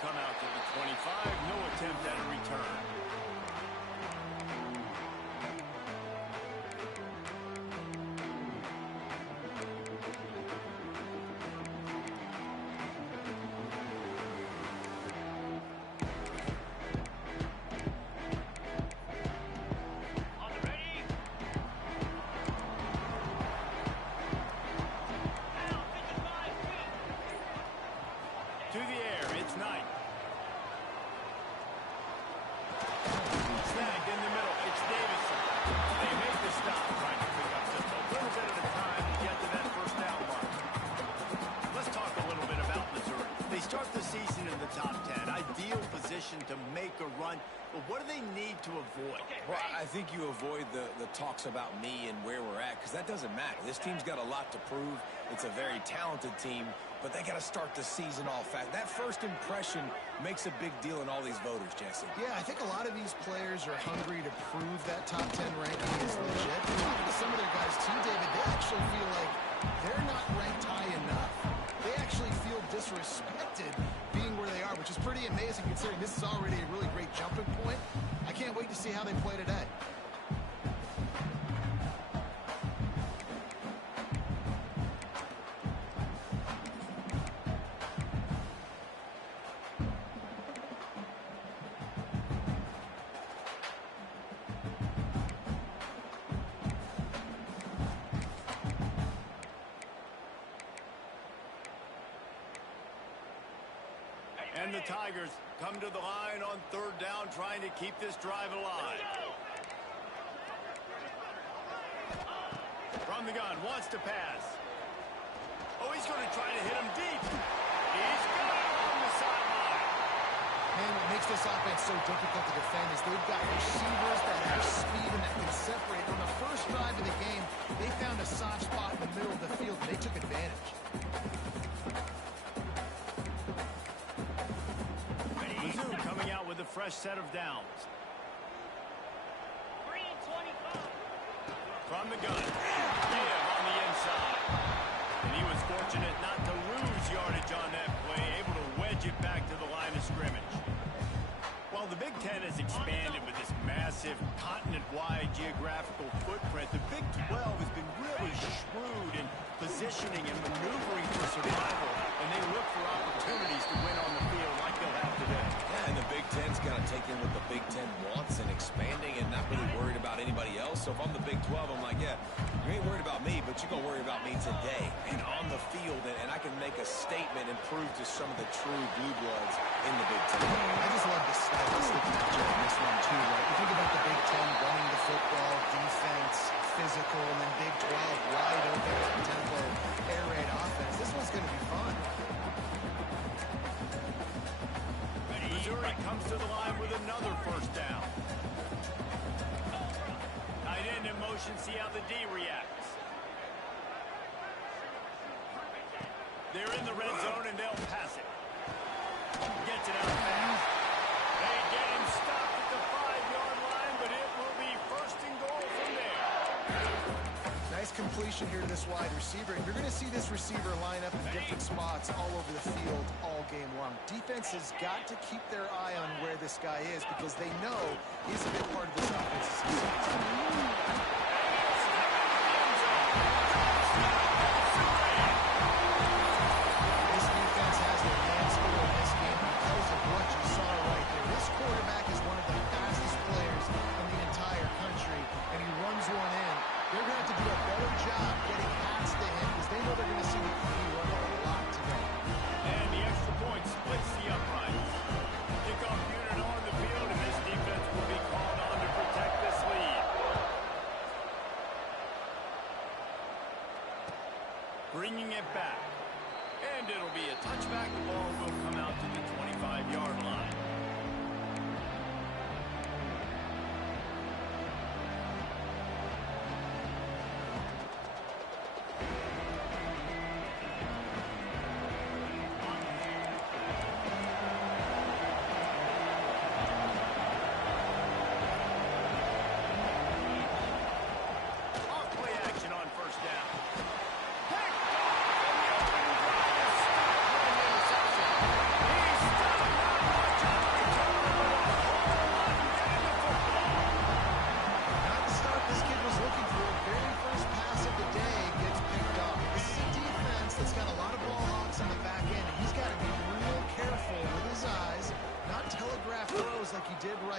come out to the 25. No attempt at a return. To the air, it's Knight. Snagged in the middle, it's Davison. They make the stop, trying to pick up just a little bit at a time to get to that first down mark. Let's talk a little bit about Missouri. They start the season in the top 10. Ideal position to make a run, but what do they need to avoid? Well, I think you avoid the talks about me and where we're at, because that doesn't matter. This team's got a lot to prove. It's a very talented team, but they got to start the season off fast. That first impression makes a big deal in all these voters, Jesse. Yeah, I think a lot of these players are hungry to prove that top 10 ranking is legit. Talking to some of their guys too, David, they actually feel like they're not ranked high enough. They actually feel disrespected being where they are, which is pretty amazing considering this is already a really great jumping point. I can't wait to see how they play today. And the Tigers come to the line on third down, trying to keep this drive alive. From the gun, wants to pass. Oh, he's going to try to hit him deep. He's got it on the sideline. Man, what makes this offense so difficult to defend is they've got receivers that have speed and that can separate. On the first drive of the game, they found a soft spot in the middle of the field, and they took advantage. Mizzou coming out with a fresh set of downs. From the gun, give on the inside. And he was fortunate not to lose yardage on that play, able to wedge it back to the line of scrimmage. While the Big Ten has expanded with this massive continent-wide geographical footprint, the Big 12 has been really shrewd in positioning and maneuvering for survival, and they look for opportunities to win on the field like they'll have today. Yeah, and the Big Ten's got to take in what the Big Ten wants and expanding and not really worried about anybody else. So if I'm the Big 12, I'm like, yeah, you ain't worried about me, but you're going to worry about me today and on the field, and I can make a statement and prove to some of the true blue bloods in the Big Ten. I just love the stylistic matchup in this one, too, right? You think about the Big Ten running the football, defense, physical, and then Big 12 wide open, tempo, air raid offense. This one's going to be fun. Missouri comes to the line with another first down. Tight end in motion, see how the D reacts. They're in the red zone and they'll pass it. Gets it out fast. They get him stopped at the 5-yard line, but it will be first and goal from there. Nice completion here to this wide receiver. And you're going to see this receiver line up in different spots all over the field all game long. Defense has got to keep their eye on where this guy is because they know he's a big part of this offense's success. Splits the uprights. Kickoff unit on the field, and this defense will be called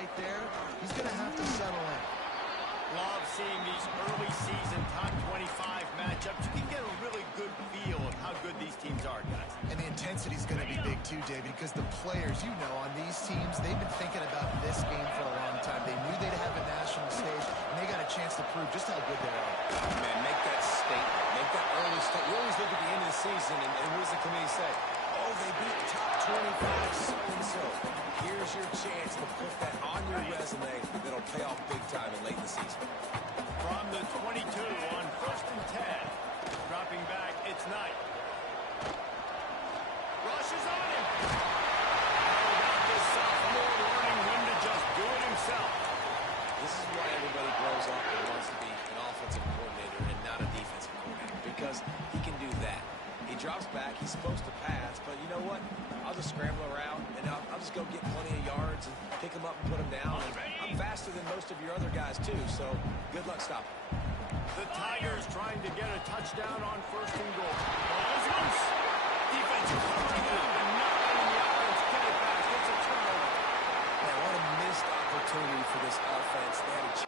right there, he's going to have to settle in. Love seeing these early season top 25 matchups. You can get a really good feel of how good these teams are, guys. And the intensity is going to be big too, David, because the players, you know, on these teams, they've been thinking about this game for a long time. They knew they'd have a national stage, and they got a chance to prove just how good they are. Oh, man, make that statement. Make that early statement. We always look at the end of the season, and what does the committee say? Oh, they beat top 25 so-and-so. Here's your chance to put that on your resume that'll pay off big time in late in the season. From the 22 on 1st and 10. Dropping back, it's Knight. Rushes on him. How about this sophomore learning when to just do it himself? This is why everybody grows up and wants to be an offensive coordinator and not a defensive coordinator, because he can do that. He drops back, he's supposed to pass, but you know what? I'll just scramble around, and I'll just go get plenty of yards and pick them up and put them down. And I'm faster than most of your other guys, too, so good luck stopping. The Tigers trying to get a touchdown on 1st and goal. Ball is loose. Defense covering up and not letting the offense get it back. It's a turnover. Man, what a missed opportunity for this offense. They had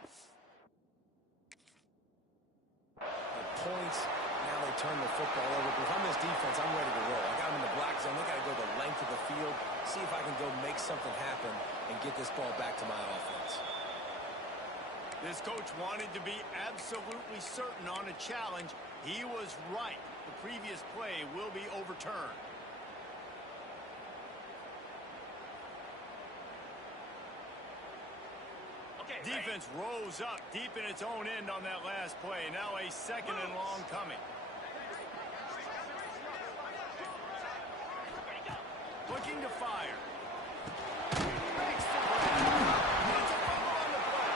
points. Now they turn the football over. But if I'm this defense, I'm ready to roll. I got them in the black zone. They got to go the length of the field, see if I can go make something happen and get this ball back to my offense. This coach wanted to be absolutely certain on a challenge. He was right. The previous play will be overturned. Defense rose up deep in its own end on that last play. Now a 2nd and long coming. Looking to fire. Makes the grab. Gets a fumble on the play.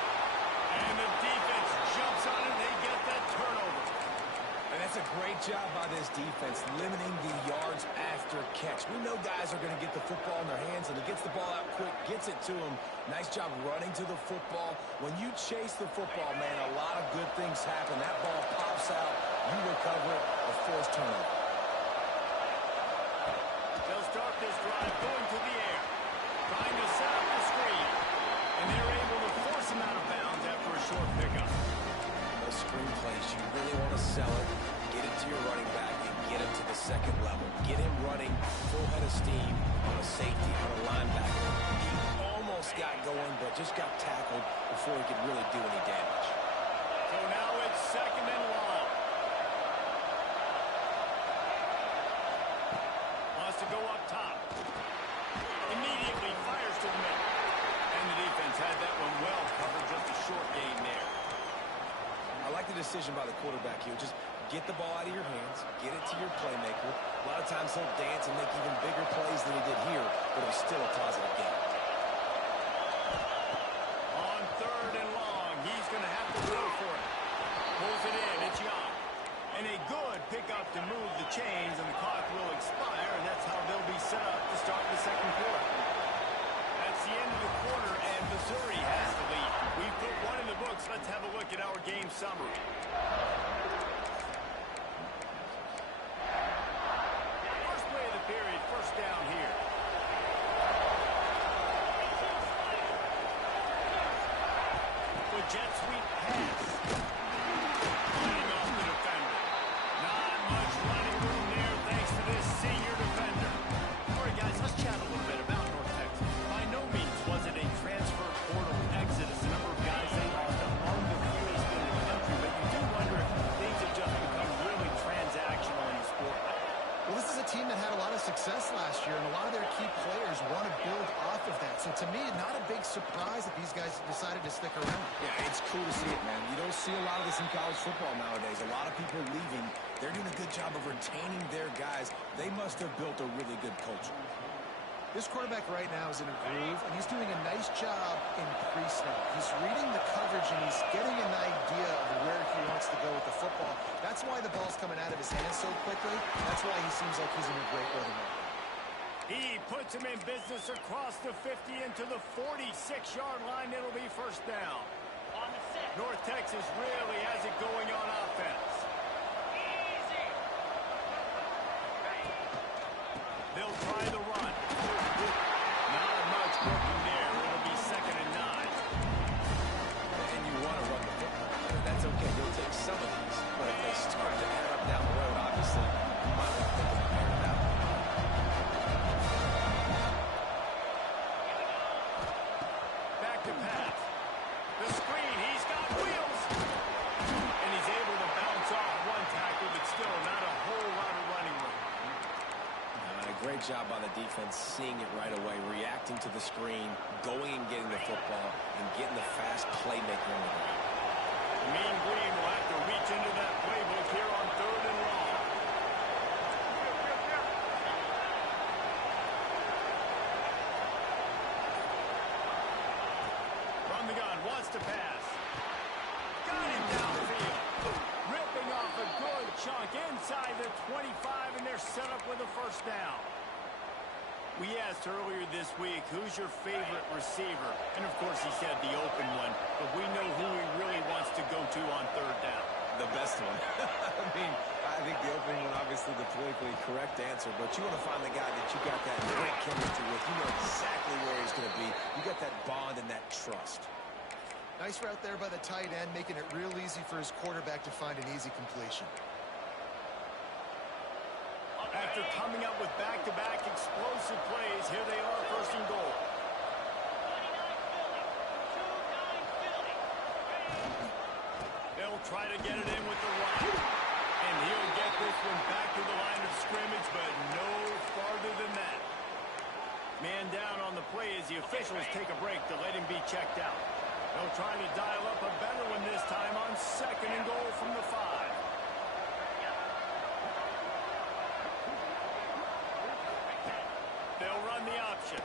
And the defense jumps on it. They get that turnover. And that's a great job by this defense, limiting the yards after catch. We know guys are going to get the football in their hands, and he gets the ball out quick, gets it to him. Nice job running to the football. When you chase the football, man, a lot of good things happen. That ball pops out, you recover it, a forced turnover. They'll start this drive going to the air, trying to set up the screen, and they're able to force him out of bounds after a short pickup. Those screen plays, you really want to sell it, get it to your running back, and get it to the 2nd level. Get him running full head of steam on a safety, on a linebacker. He almost got going, but just got tackled before he could really do any damage. So now it's 2nd and long. Wants to go up top. Immediately fires to the middle. And the defense had that one well covered. Just a short gain there. I like the decision by the quarterback here. Just get the ball out of your hands, get it to your playmaker. A lot of times he'll dance and make even bigger plays than he did here, but it was still a positive game. On 3rd and long, he's going to have to go for it. Pulls it in, it's Young. And a good pickup to move the chains, and the clock will expire, and that's how they'll be set up to start the 2nd quarter. That's the end of the quarter, and Missouri has the lead. We've put one in the books. Let's have a look at our game summary. First play of the period, 1st down here. The jet sweep pass. Running off the defender. Not much running room there thanks to this senior defender. All right, guys, let's chat a little bit about North Texas. By no means was it a transfer portal exodus. A number of guys they lost among the fewest in the country, but you do wonder if things have just become really transactional in the sport. Well, this is a team that had a lot of success last year, and a lot of their key players want to build off of that. So to me, not a big surprise that these guys decided to stick around. Yeah, it's cool to see it, man. You don't see a lot of this in college football nowadays. A lot of people leaving. They're doing a good job of retaining their guys. They must have built a really good culture. This quarterback right now is in a groove, and he's doing a nice job in pre-snap. He's reading the coverage, and he's getting an idea of where he wants to go with the football. That's why the ball's coming out of his hands so quickly. That's why he seems like he's in a great rhythm right now. He puts him in business across the 50 into the 46-yard line. It'll be 1st down. North Texas really has it going on offense. They'll try the run. Not much working there. It'll be 2nd and 9. job by the defense seeing it right away, reacting to the screen, going and getting the football, and getting the fast playmaker on the ground. Mean Green will have to reach into that playbook here on 3rd and long. From the gun, wants to pass. Got him downfield. Ripping off a good chunk inside the 25, and they're set up with a first down. We asked earlier this week, who's your favorite receiver? And, of course, he said the open one. But we know who he really wants to go to on 3rd down. The best one. I think the open one, obviously the politically correct answer, but you want to find the guy that you got that great chemistry with. You know exactly where he's going to be. You got that bond and that trust. Nice route there by the tight end, making it real easy for his quarterback to find an easy completion. After coming up with back-to-back explosive plays, here they are, 1st and goal. They'll try to get it in with the run. And he'll get this one back to the line of scrimmage, but no farther than that. Man down on the play as the officials take a break to let him be checked out. They'll try to dial up a better one this time on 2nd and goal from the 5. They'll run the option.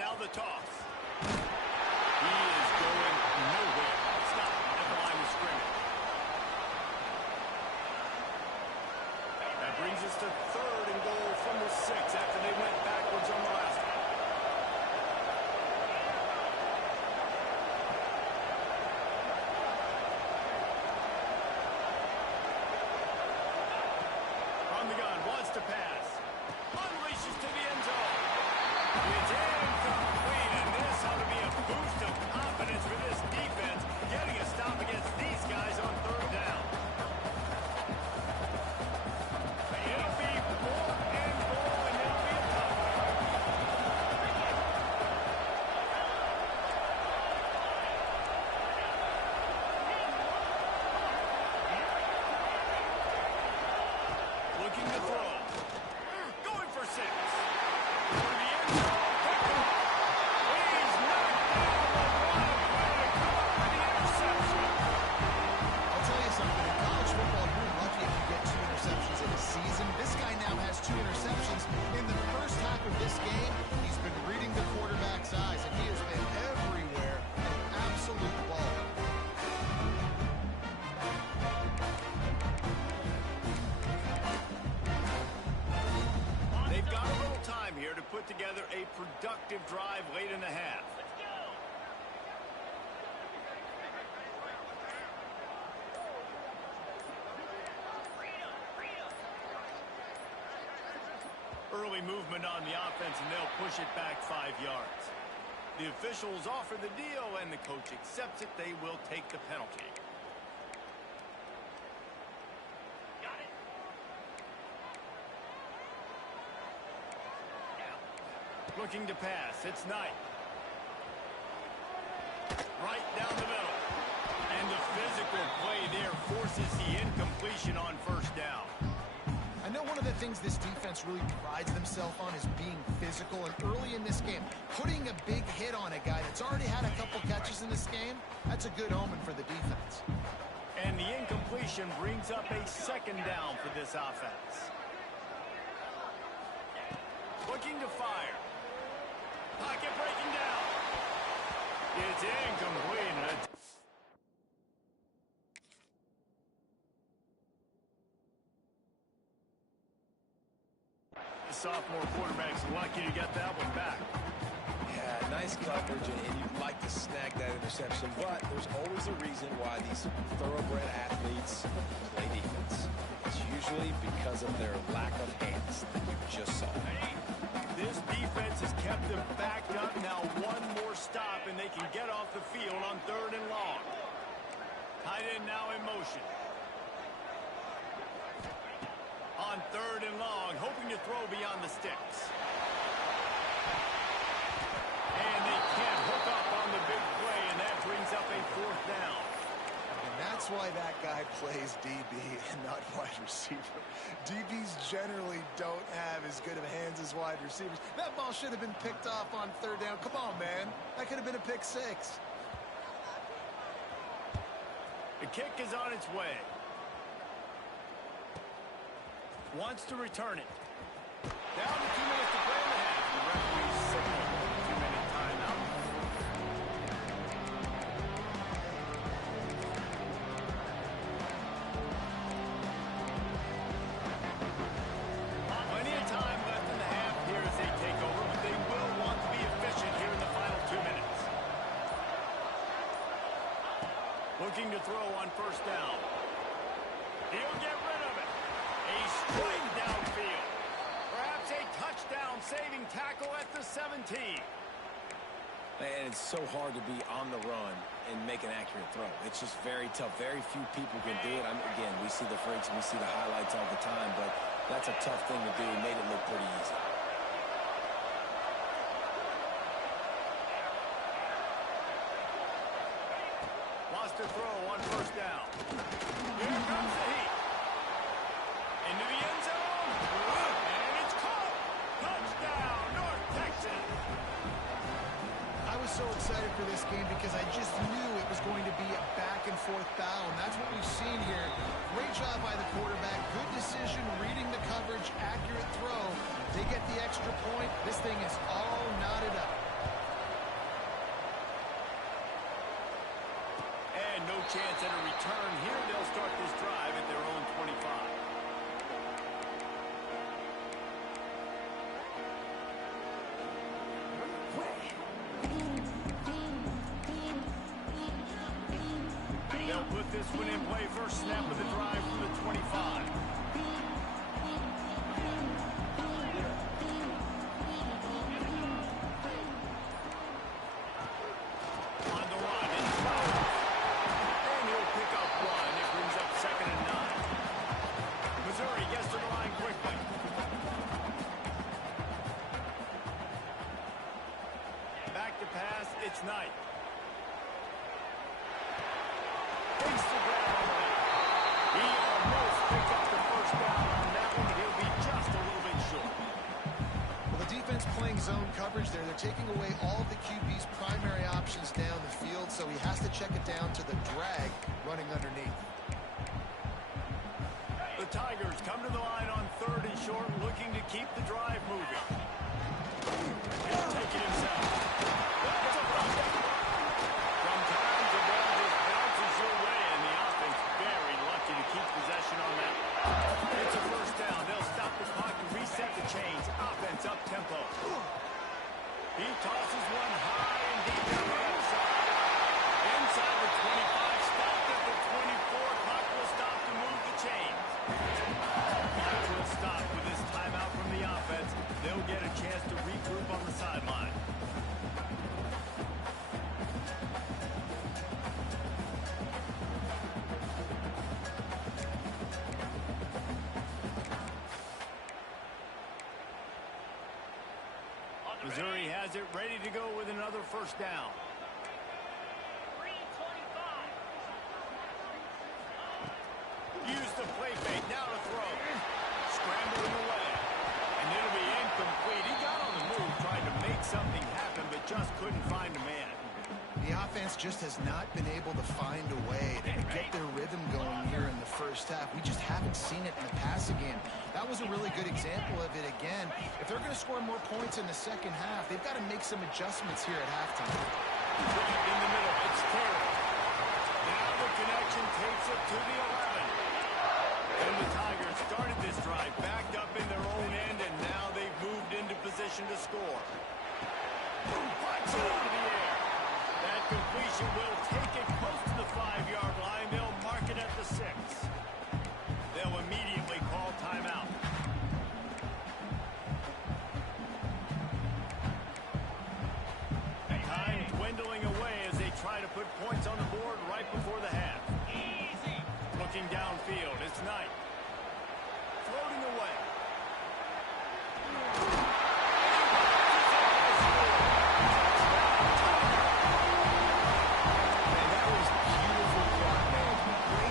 Now the toss. He is going nowhere. Stop at the line of scrimmage. That brings us to 3rd and goal from the 6 after they went backwards on the last one. On the gun, wants to pass. Unleashes to the end zone. It's incomplete, and this ought to be a boost of confidence for this defense, getting a stop against these guys on 3rd down. It'll be 4th and goal, and it'll be a tough one. Looking to throw. Going for 6. For the end zone. He's knocked down the one. Way to go for the interception. I'll tell you something. In college football, you're lucky if you get 2 interceptions in a season. This guy now has 2 interceptions. In the first half of this game, he's been reading the quarterback's eyes, and he has been everywhere. An absolute ball. They've got a little time here to put together a productive drive late in the half. Early movement on the offense, and they'll push it back 5 yards. The officials offer the deal, and the coach accepts it. They will take the penalty. Looking to pass. It's Knight. Right down the middle. And the physical play there forces the incompletion on 1st down. I know one of the things this defense really prides themselves on is being physical, and early in this game, putting a big hit on a guy that's already had a couple catches in this game, that's a good omen for the defense. And the incompletion brings up a 2nd down for this offense. Looking to fire. Pocket breaking down. It's incomplete. The sophomore quarterback's lucky to get that one back. Yeah, nice coverage, and you'd like to snag that interception, but there's always a reason why these thoroughbred athletes play defense. It's usually because of their lack of hands that you just saw. This defense has kept them backed up. Now one more stop, and they can get off the field on 3rd and long. Tight end now in motion. On 3rd and long, hoping to throw beyond the sticks. And they can't hook up on the big play, and that brings up a 4th down. And that's That's why that guy plays DB and not wide receiver. DBs generally don't have as good of hands as wide receivers. That ball should have been picked off on third down. Come on, man. That could have been a pick six. The kick is on its way. Wants to return it. Down to 2 minutes to play in the half. The referee signaled a 2-minute timeout. Plenty of time left in the half here as they take over, but they will want to be efficient here in the final 2 minutes. Looking to throw on first down. He'll get rid of it. A straight downfield. Perhaps a touchdown-saving tackle at the 17. And it's so hard to be on the run and make an accurate throw. It's just very tough. Very few people can do it. Again, we see the freaks and we see the highlights all the time, but that's a tough thing to do. He made it look pretty easy. Wants to throw on first down. Here comes the heat. Into the end zone. And it's caught. Touchdown, North Texas. I was so excited for this game because I just knew it was going to be a back-and-forth battle, and that's what we've seen here. Great job by the quarterback. Good decision, reading the coverage, accurate throw. They get the extra point. This thing is all knotted up. And no chance at a return here. They'll start this drive at their own 25. They'll put this one in play. First snap of the drive from the 25. On the run and throws. And he'll pick up one. It brings up 2nd and 9. Missouri gets to the line quickly. Back to pass. It's Knight. Takes the grab on the left. He almost picked up the first down on that one, but he'll be just a little bit short. Well, the defense playing zone coverage there. They're taking away all of the QB's primary options down the field, so he has to check it down to the drag running underneath. The Tigers come to the line on 3rd and short, looking to keep the drive moving. He'll take it himself. That's a first down. From time to ball just bounces your way, and the offense very lucky to keep possession on that. It's a first down. They'll stop the clock and reset the chains. Offense up tempo. He tosses one high and deep down the left side. Inside the 25, stopped at the 24. Clock will stop to move the chains. Clock will stop with this timeout from the offense. They'll get a chance to regroup on the sideline. Missouri has it ready to go with another first down. Use the play fake. Now to throw. Scrambling away. And it'll be incomplete. He got on the move trying to make something happen, but just couldn't find a man. The offense just has not been able to find a way to get their rhythm going here in the first half. We just haven't seen it in the passing game. That was a really good example of it again. If they're going to score more points in the second half, they've got to make some adjustments here at halftime. Right in the middle. It's Terry. Now the connection takes it to the 11. And the Tigers started this drive backed up in their own end, and now they've moved into position to score. Punch it into the air. That completion will take it close to the 5-yard line. They'll mark it at the 6. They'll immediately call timeout. Time dwindling away as they try to put points on the board right before the half. Easy. Looking downfield, it's Knight. Floating away. And that was beautiful block management.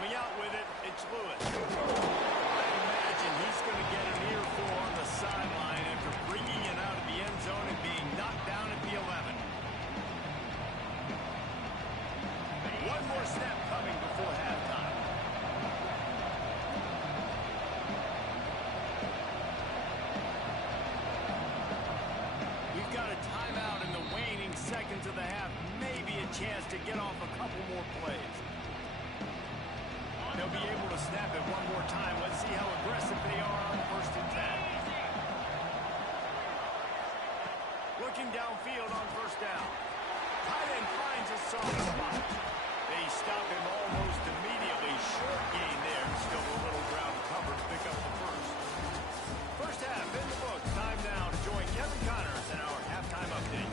Coming out with it, it's Lewis. I imagine he's going to get an earful on the sideline after bringing it out of the end zone and being knocked down at the 11. One more snap coming before halftime. We've got a timeout in the waning seconds of the half. Maybe a chance to get off a couple more plays. They'll be able to snap it one more time. Let's see how aggressive they are on 1st and 10. Looking downfield on 1st down. Tight end finds a soft spot. They stop him almost immediately. Short gain there. Still a little ground cover to pick up the first. First half in the books. Time now to join Kevin Connors in our halftime update.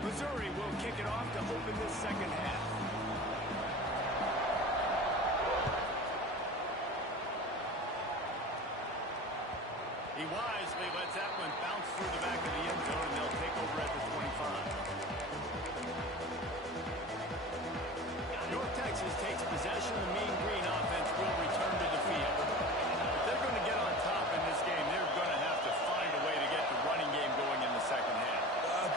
Missouri will kick it off to open this second half. He wisely lets that one bounce through the back of the end zone, and they'll take over at the 25. North Texas takes possession. The Mean Green offense will return to the field. If they're going to get on top in this game, they're going to have to find a way to get the running game going in the second half.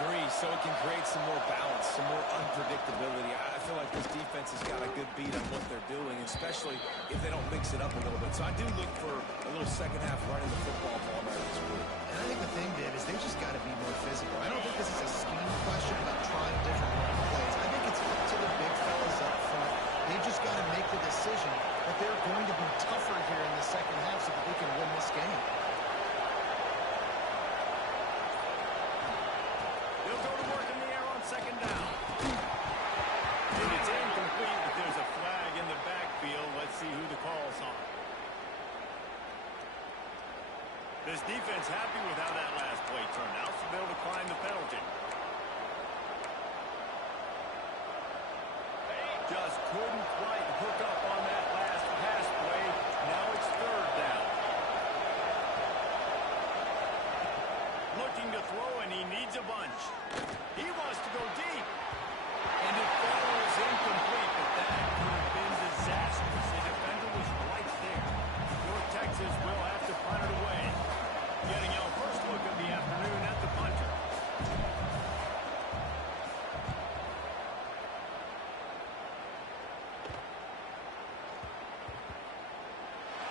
Agree, so it can create some more balance, some more unpredictability. I feel like this defense has got a good beat on what they're doing, especially if they don't mix it up a little bit. So I do look for a little second half running the football ball out of this group. And I think the thing, Dave, is they just got to be more physical. I don't think this is a scheme question about trying different running plays. I think it's up to the big fellas up front. They've just got to make the decision that they're going to be tougher here in the second half so that they can win this game. They'll go to work in the air on 2nd down. And it's incomplete, but there's a flag in the backfield. Let's see who the call's on. This defense happy with how that last play turned out, so they'll decline the penalty. Just couldn't quite hook up on that last pass play. Now it's 3rd down. Looking to throw, and he needs a bunch. He wants to go deep. And it falls incomplete, but that could have been disastrous. The defender was right there. North Texas will have to punt it away. Getting our first look of the afternoon at the punter.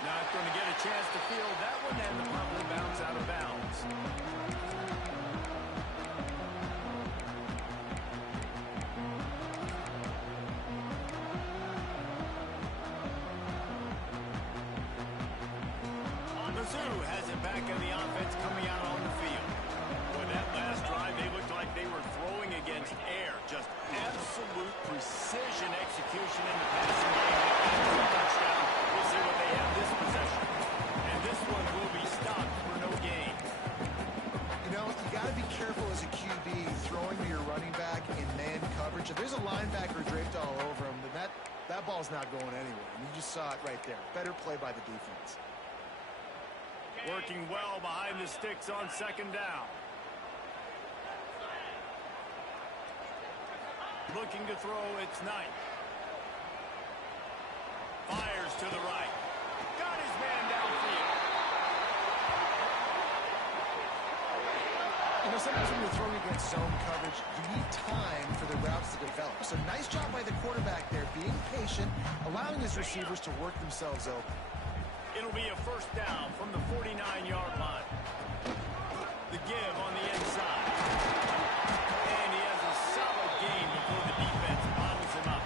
Not going to get a chance to field that one, and the punt will bounce out of bounds. Mizzou has it back in the offense coming out on the field. With that last drive, they looked like they were throwing against air. Just absolute precision execution in the passing game. Touchdown. We'll see what they have this possession. And this one will be stopped for no gain. You know, you got to be careful as a QB throwing to your running back in man coverage. If there's a linebacker draped all over him, then that ball's not going anywhere. And you just saw it right there. Better play by the defense. Working well behind the sticks on 2nd down. Looking to throw, it's Knight. Fires to the right. Got his man downfield. You know, sometimes when you're throwing against zone coverage, you need time for the routes to develop. So nice job by the quarterback there, being patient, allowing his receivers to work themselves open. It'll be a 1st down from the 49-yard line. The give on the inside. And he has a solid gain before the defense bottles him up.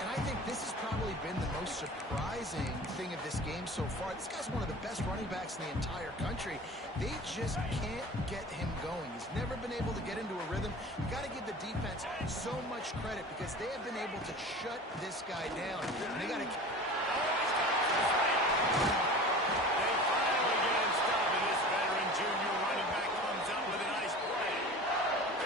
And I think this has probably been the most surprising thing of this game so far. This guy's one of the best running backs in the entire country. They just can't get him going. He's never been able to get into a rhythm. You got to give the defense so much credit because they have been able to shut this guy down. And they got to... They finally get him stopped, and this veteran junior running back comes up with a nice play.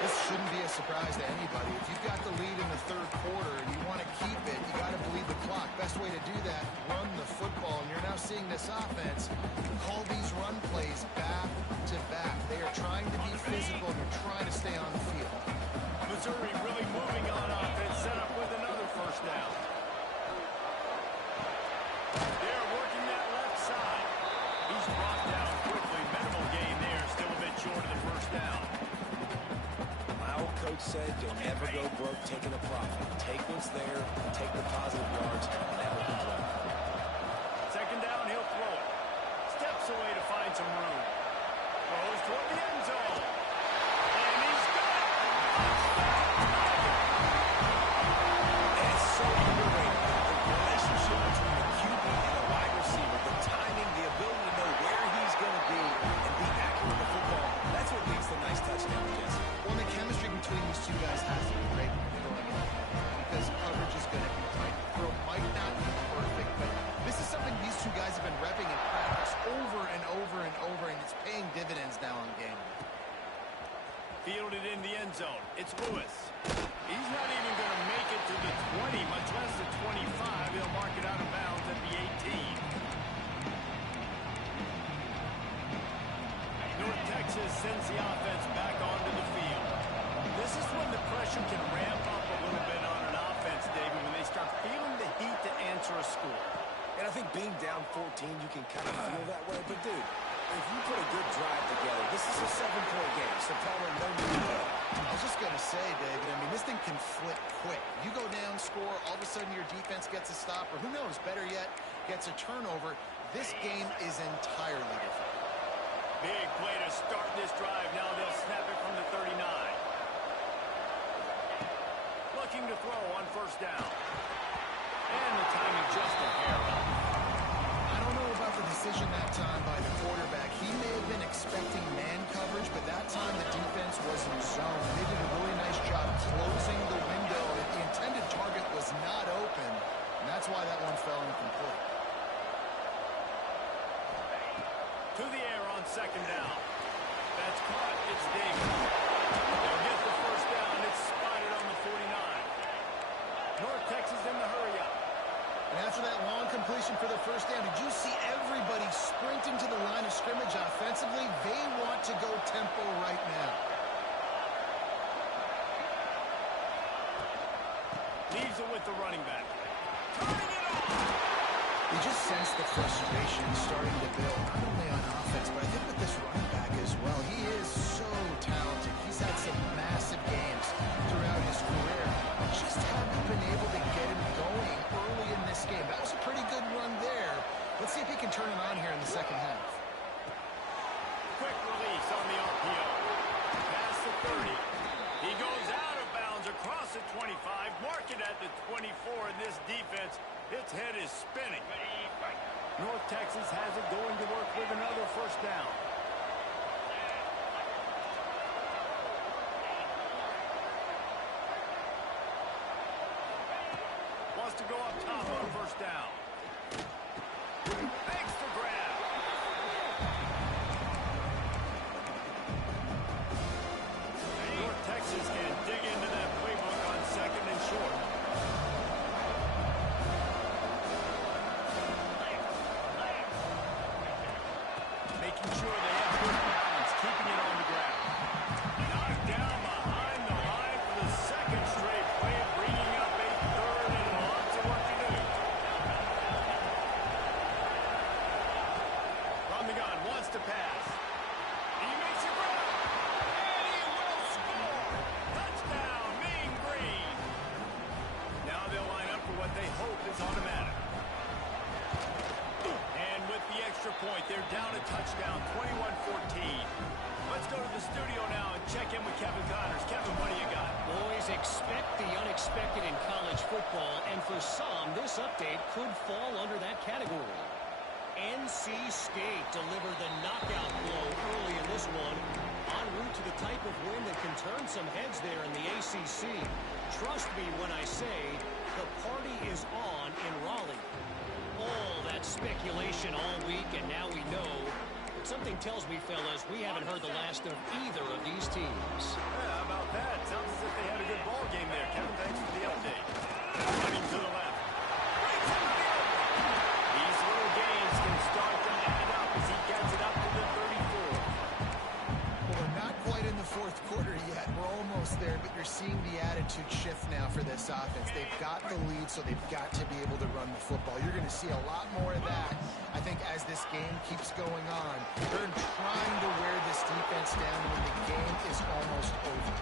This shouldn't be a surprise to anybody. If you've got the lead in the 3rd quarter and you want to keep it, you got to bleed the clock. Best way to do that, run the football. And you're now seeing this offense call these run plays back to back. They are trying to be physical and they're trying to stay on the field. Missouri really moving on offense, set up with another 1st go broke taking a profit. Take what's there, take the positive yards, and that will play. Second down, he'll throw it. Steps away to find some room. Throws toward the end zone. And he's got it. And it's so underrated. The relationship between a QB and a wide receiver, the timing, the ability to know where he's going to be and be accurate with the football, that's what leads to nice touchdowns, Jesse. Well, the chemistry between these two guys has to be great because coverage is going to be tight. Throw might not be perfect, but this is something these two guys have been repping in practice over and over and over, and it's paying dividends now in game. Fielded in the end zone. It's Lewis. He's not even going to make it to the 20, much less the 25. He'll mark it out of bounds at the 18. North Texas sends the offense back onto the field. This is when the pressure can ramp up a little bit on an offense, David, when they start feeling the heat to answer a score. And I think being down 14, you can kind of feel that way. But, dude, if you put a good drive together, this is a 7-point game. So, Palmer, no need to know. I was just going to say, David, I mean, this thing can flip quick. You go down, score, all of a sudden your defense gets a stop, or who knows, better yet, gets a turnover. This game is entirely different. Big play to start this drive. Now they'll snap it from the 39. Looking to throw on first down. And the timing just a hair off. I don't know about the decision that time by the quarterback. He may have been expecting man coverage, but that time the defense was in zone. They did a really nice job closing the window. The intended target was not open, and that's why that one fell incomplete. To the air on second down. That's caught. It's Davis. They'll get the first down. It's spotted on the 49. North Texas in the hurry up. And after that long completion for the first down, did you see everybody sprinting to the line of scrimmage offensively? They want to go tempo right now. Leaves it with the running back. Turning it on. You just sense the frustration starting to build, not only on offense, but I think with this running back as well. He is so talented. He's had some massive games throughout his career. Just haven't been able to get him going early in this game. That was a pretty good run there. Let's see if he can turn it on here in the second half. Quick release on the RPO. Past the 30. He goes out of bounds across the 25. Mark it at the 24 in this defense. Its head is spinning. North Texas has it going to work with another first down. Wants to go up top on first down. Thanks for grab. North Texas can dig into that playbook on second and short. Making sure they have good balance, keeping it on the ground. Knocked down behind the line for the second straight play, bringing up a third and lots of work to do. From the gun, wants to pass. He makes a grab, and he will score. Touchdown, Mean Green. Now they'll line up for what they hope is automatic. And with the extra point, they're down a touchdown, 21-14. Let's go to the studio now and check in with Kevin Connors. Kevin, what do you got? Boys, expect the unexpected in college football, and for some, this update could fall under that category. NC State delivered the knockout blow early in this one, en route to the type of win that can turn some heads there in the ACC. Trust me when I say the party is on in Raleigh. All that speculation all week, and now we know. But something tells me, fellas, we haven't heard the last of either of these teams. Yeah, how about that? Sounds as if they had a good ball game there. Kevin, thanks for the update. Running to the left. Breaks in the field. These little gains can start to add up as he gets it up to the 34. Well, we're not quite in the fourth quarter yet. We're almost there, but you're seeing the attitude shift now for this offense. They've got the lead, so they've got to be able to run the football. You're going to see a lot more of that, I think, as this game keeps going on. They're trying to wear this defense down when the game is almost over.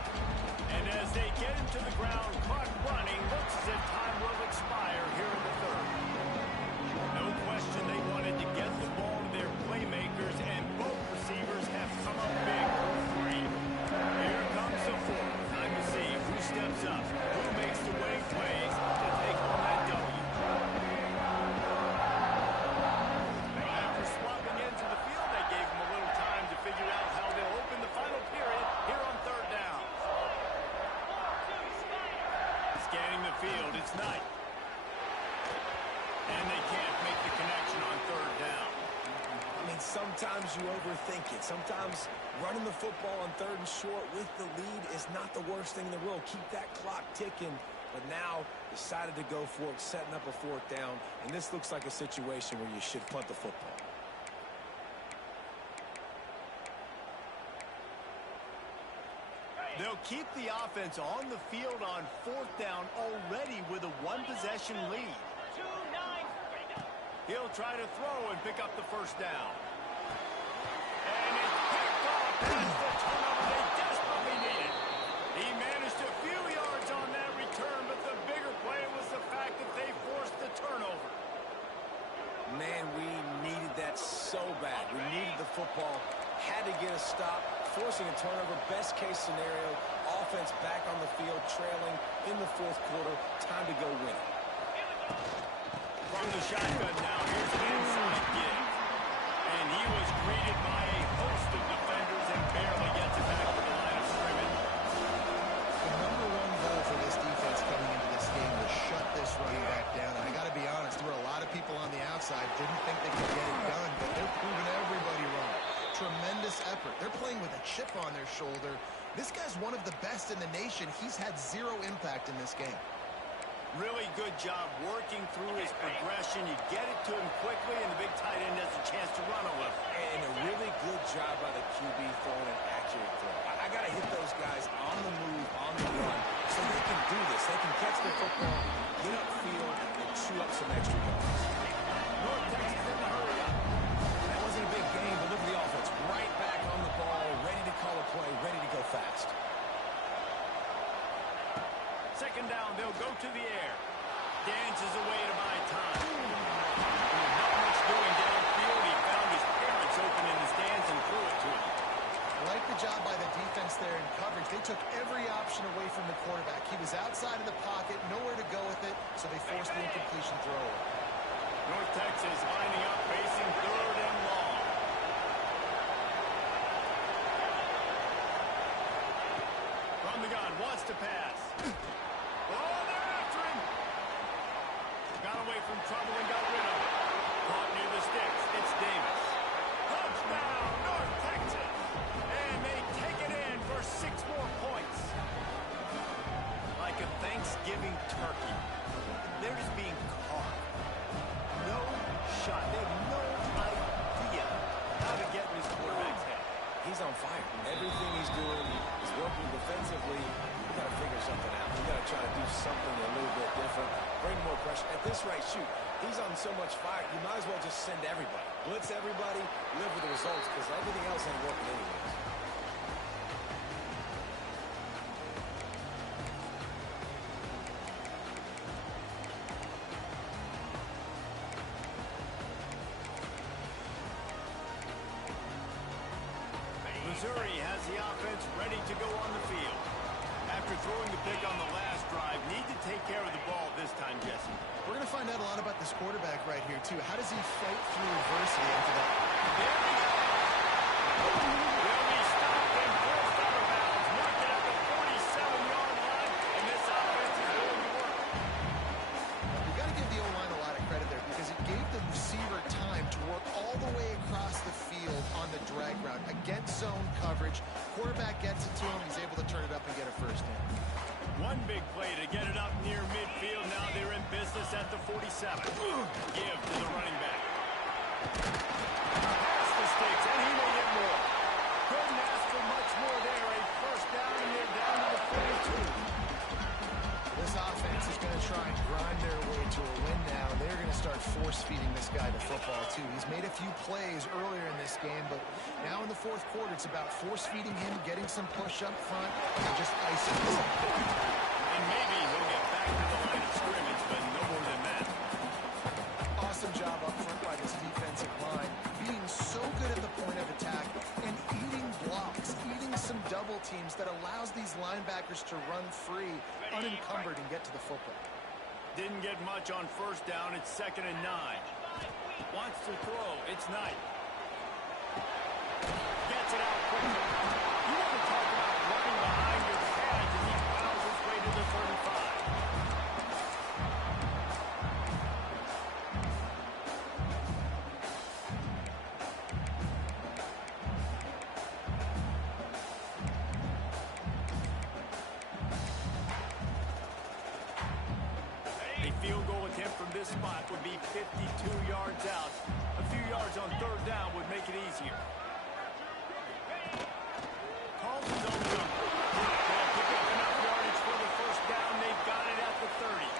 And as they get into the ground, clock running, looks as if time will expire here in the third. No question they wanted to get the ball to their playmakers, and both receivers have come up big for free. Here comes the fourth. Time to see who steps up, who makes the winning plays to take home that W. After swapping into the field, they gave them a little time to figure out how they'll open the final period here on third down. Scanning the field, it's Knight. And they can't make the connection on third down. I mean, sometimes you overthink it. Sometimes running the football on third and short with the lead is not the worst thing in the world. Keep that clock ticking. But now decided to go for it, setting up a fourth down. And this looks like a situation where you should punt the football. They'll keep the offense on the field on fourth down already with a one-possession lead. He'll try to throw and pick up the first down. And it's picked off. That's the turnover they desperately needed. He managed a few yards on that return, but the bigger play was the fact that they forced the turnover. Man, we needed that so bad. We needed the football. Had to get a stop. Forcing a turnover. Best case scenario. Offense back on the field, trailing in the fourth quarter. Time to go win it. From the shotgun now, here's an inside give. And he was greeted by a host of defenders and barely gets it back to the line of scrimmage. The number one goal for this defense coming into this game was shut this running back down. And I got to be honest, there were a lot of people on the outside didn't think they could get it done, but they're proving everybody wrong. Tremendous effort. They're playing with a chip on their shoulder. This guy's one of the best in the nation. He's had zero impact in this game. Really good job working through his progression. You get it to him quickly, and the big tight end has a chance to run a little. And a really good job by the QB throwing an accurate throw. I got to hit those guys on the move, on the run, so they can do this. They can catch the football, get upfield, and chew up some extra yards. North Texas in the hurry up. That wasn't a big game, but look at the offense. Right back on the ball, ready to call a play, ready to go fast. Second down, they'll go to the air. Dances away to buy time. Not much doing downfield. He found his parents open in the stands and threw it to him. I like the job by the defense there in coverage. They took every option away from the quarterback. He was outside of the pocket, nowhere to go with it, so they forced the incompletion throw. North Texas lining up, facing third and long. From the gun, wants to pass. Oh, they're after him. Got away from trouble and got rid of it. Caught near the sticks. It's Davis. Touchdown, North Texas. And they take it in for 6 more points. Like a Thanksgiving turkey. They're just being carved. No shot. They have no idea how to get in this quarterback's head. He's on fire. Everything he's doing is working defensively. We got to figure something out. We got to try to do something a little bit different. Bring more pressure. At this rate, shoot, he's on so much fire, you might as well just send everybody. Blitz everybody, live with the results, because everything else ain't working anyways. Missouri has the offense ready to go on the field. After throwing the pick on the last drive, need to take care of the ball this time, Jesse. We're going to find out a lot about this quarterback right here, too. How does he fight through adversity after that? There we go. Will be stopped and forced out of bounds. Mark it at the 47-yard line, and this offense is going to work. We've got to give the O-line a lot of credit there because it gave the receiver time to work all the way across the field on the drag route against zone coverage. Quarterback gets it to him. He's able to turn it up and get a first down. One big play to get it up near midfield. Now they're in business at the 47. Give to the running back. Pass the sticks, and he made it more. Couldn't ask for much more there. A first down, and they're down to the 42. This offense is going to try and grind their way to a win now. They're going to start force-feeding this guy the football, too. He's made a few plays earlier in this game, but now in the fourth quarter, it's about force-feeding him, getting some push up front, and just icing him. And maybe he'll get back to the line of scrimmage, but no more than that. Awesome job up front by this defensive line, being so good at the point of attack and eating blocks, eating some double teams that allows these linebackers to run free, unencumbered, and get to the football. Didn't get much on first down. It's 2nd and 9. Wants to throw. It's Knight. Gets it out quickly. You want to talk about running behind your pads as he plows his way to the 35. Field goal attempt from this spot would be 52 yards out. A few yards on third down would make it easier. Carlton's on the run. They'll pick up enough yardage for the first down. They've got it at the 30.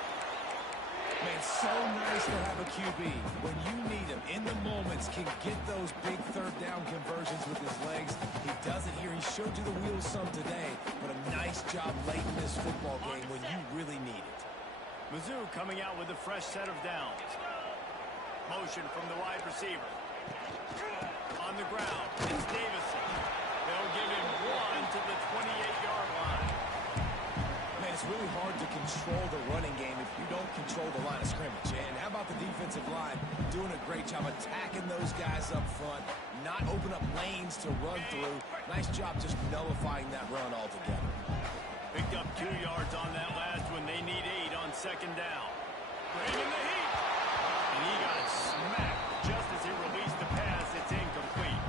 Man, so nice to have a QB. When you need him in the moments, can get those big third down conversions with his legs. He does it here. He showed you the wheels some today, but a nice job late in this football game when you really need it. Mizzou coming out with a fresh set of downs. Motion from the wide receiver. On the ground, it's Davison. They'll give him one to the 28-yard line. Man, it's really hard to control the running game if you don't control the line of scrimmage. And how about the defensive line doing a great job attacking those guys up front, not open up lanes to run through. Nice job just nullifying that run altogether. Picked up 2 yards on that last one. They need 8 on 2nd down. Bringing the heat. And he got smacked just as he released the pass. It's incomplete.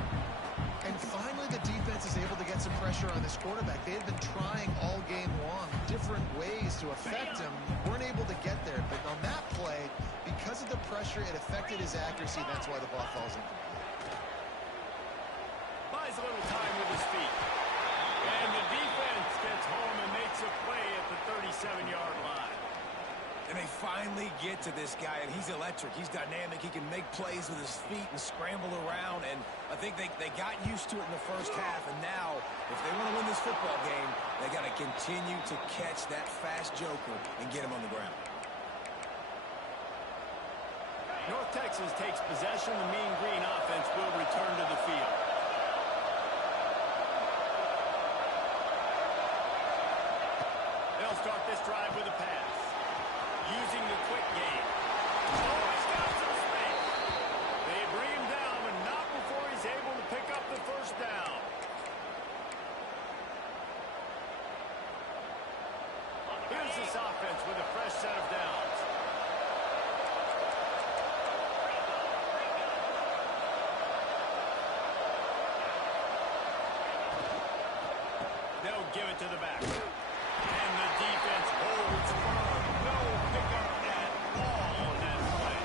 And finally, the defense is able to get some pressure on this quarterback. They had been trying all game long different ways to affect him. Weren't able to get there. But on that play, because of the pressure, it affected his accuracy. That's why the ball falls incomplete. Buys a little time with his feet. And the defense gets home and makes a play at the 37-yard line. And they finally get to this guy, and he's electric. He's dynamic. He can make plays with his feet and scramble around. And I think they got used to it in the first half. And now, if they want to win this football game, they got to continue to catch that fast joker and get him on the ground. North Texas takes possession. The Mean Green offense will return to the field. They'll start this drive with a pass. Using the quick game. Oh, he's got some space. They bring him down, but not before he's able to pick up the first down. Here's this offense with a fresh set of downs. They'll give it to the back. And the defense holds firm. No pickup at all on that play.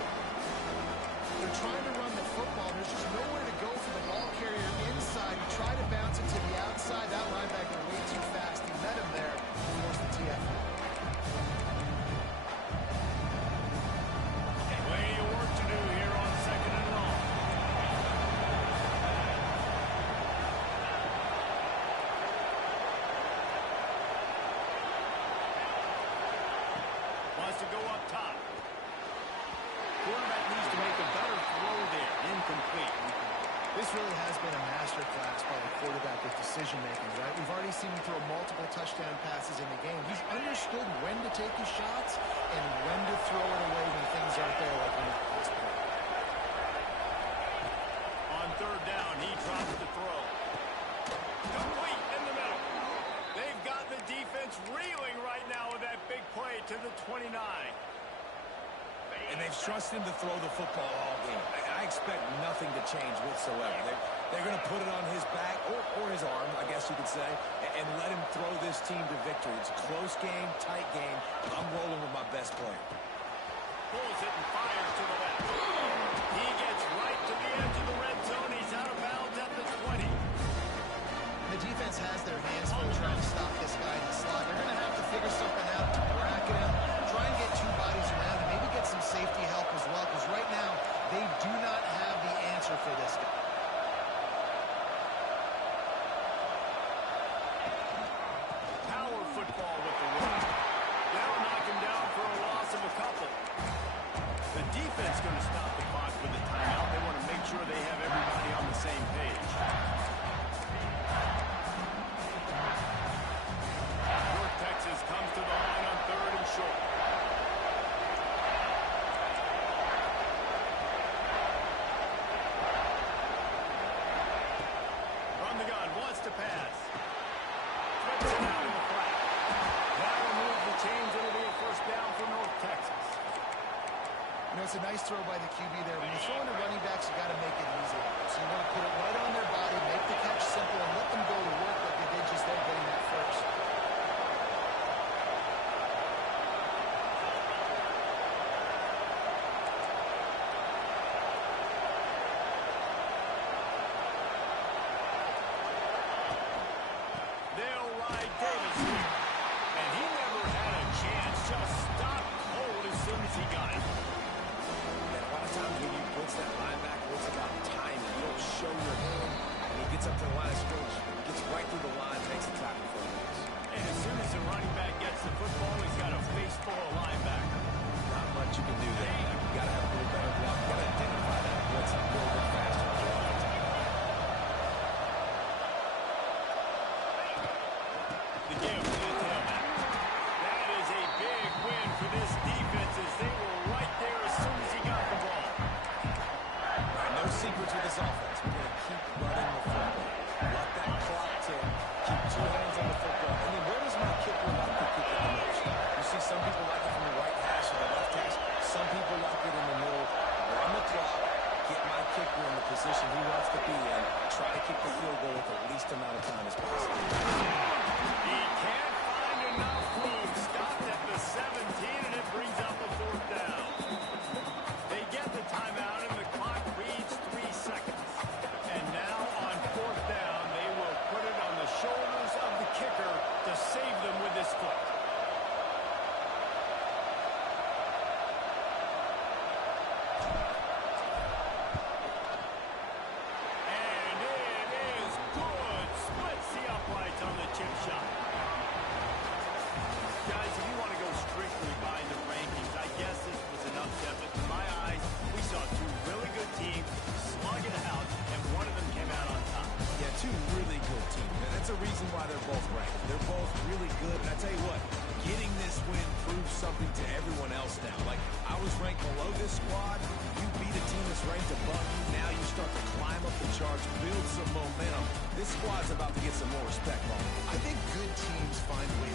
They're trying to run the football. There's just nowhere to go for the ball carrier inside. He tried to bounce it to the outside. That linebacker way too fast. He met him there and forced the TFL. Plenty of work to do here on 2nd and long. Wants to go up top. Quarterback needs to make a better throw there. Incomplete. This really has been a masterclass by the quarterback with decision-making, right? We've already seen him throw multiple touchdown passes in the game. He's understood when to take his shots and when to throw it away when things aren't there, like on this play. On 3rd down, he drops the throw. Complete in the middle. They've got the defense reeling right now with that big play to the 29. And they've trusted him to throw the football all game. I expect nothing to change whatsoever. They're going to put it on his back, or his arm, I guess you could say, and let him throw this team to victory. It's a close game, tight game. I'm rolling with my best player. Pulls it and fires to the left. He gets right to the edge of the red zone. He's out of bounds at the 20. The defense has their hands full trying to stop this guy in the slot. They're going to have to figure something out to bracket him, try and get 2 defense going to stop the clock with a timeout. They want to make sure they have everybody on the same page. North Texas comes to the line on 3rd and short. From the gun, wants to pass. Flips it out in the flat. That'll move the chains. It'll be a first down for North Texas. You know, it's a nice throw by the QB there. When you're throwing to running backs, you got to make it easy. So you want to put it right on their body, make the catch simple, and let them go to work like they did just there, getting that first. They'll ride Davis here. And he never had a chance. Just stopped cold as soon as he got it. And a lot of times when you blitz that linebacker, it's about timing. You don't show your hand. When he gets up to the line of scrimmage, he gets right through the line, makes a tackle for the miss. And as soon as the running back gets the football, he's got a face full of linebacker. Not much you can do there. You got to have a little better block. You got to identify that blitz a little bit faster. The give to the tailback. That is a big win for this defense as they were right there as soon as he got the ball. All right, no secrets with this offense. We're going to keep running the football. Let that clock tick. Keep 2 hands on the football. And then where does my kicker like to kick it the most? You see some people like it from the right hash or the left hash. Some people like it in the middle. Run the clock. Get my kicker in the position he wants to be in. Try to kick the field goal with the least amount of time as possible. He can't find enough room. Stopped at the 17, and it brings up a 4th down. They get the timeout, and the clock reads 3 seconds. And now on 4th down, they will put it on the shoulders of the kicker to save them with his foot. And it is good. Splits the uprights on the chip shot. Guys, if you want to go strictly by the rankings, I guess this was an upset, but to my eyes, we saw 2 really good teams slug it out, and one of them came out on top. Yeah, 2 really good teams. And that's a reason why they're both ranked. They're both really good. And I tell you what, getting this win proves something to everyone else now. Like, I was ranked below this squad. You beat a team that's ranked above you. Now you start to climb up the charts, build some momentum. This squad's about to get some more respect, Paul. I think good teams find ways